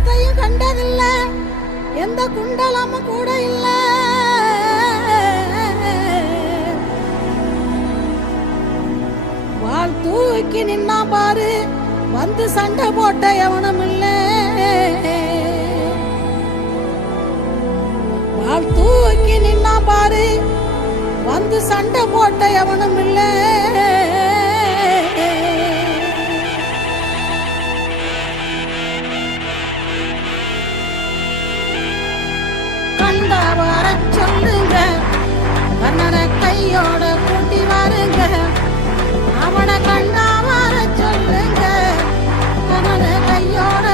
குண்டலத்தையும் கண்டதில்ல, எந்த குண்டலமும் கூட இல்ல. வாள் தூக்கி நின்னா பாரு, வந்து சண்டை போட்ட எவனும் இல்ல. வாள் தூக்கி நின்னா பாரு, வந்து சண்டை போட்ட எவனும் இல்ல. கண்டா வர சொல்லுங்க, கண்ணனை கையோட கூட்டி வாருங்க. அவனை கண்டா வர சொல்லுங்க, கண்ணனை கையோட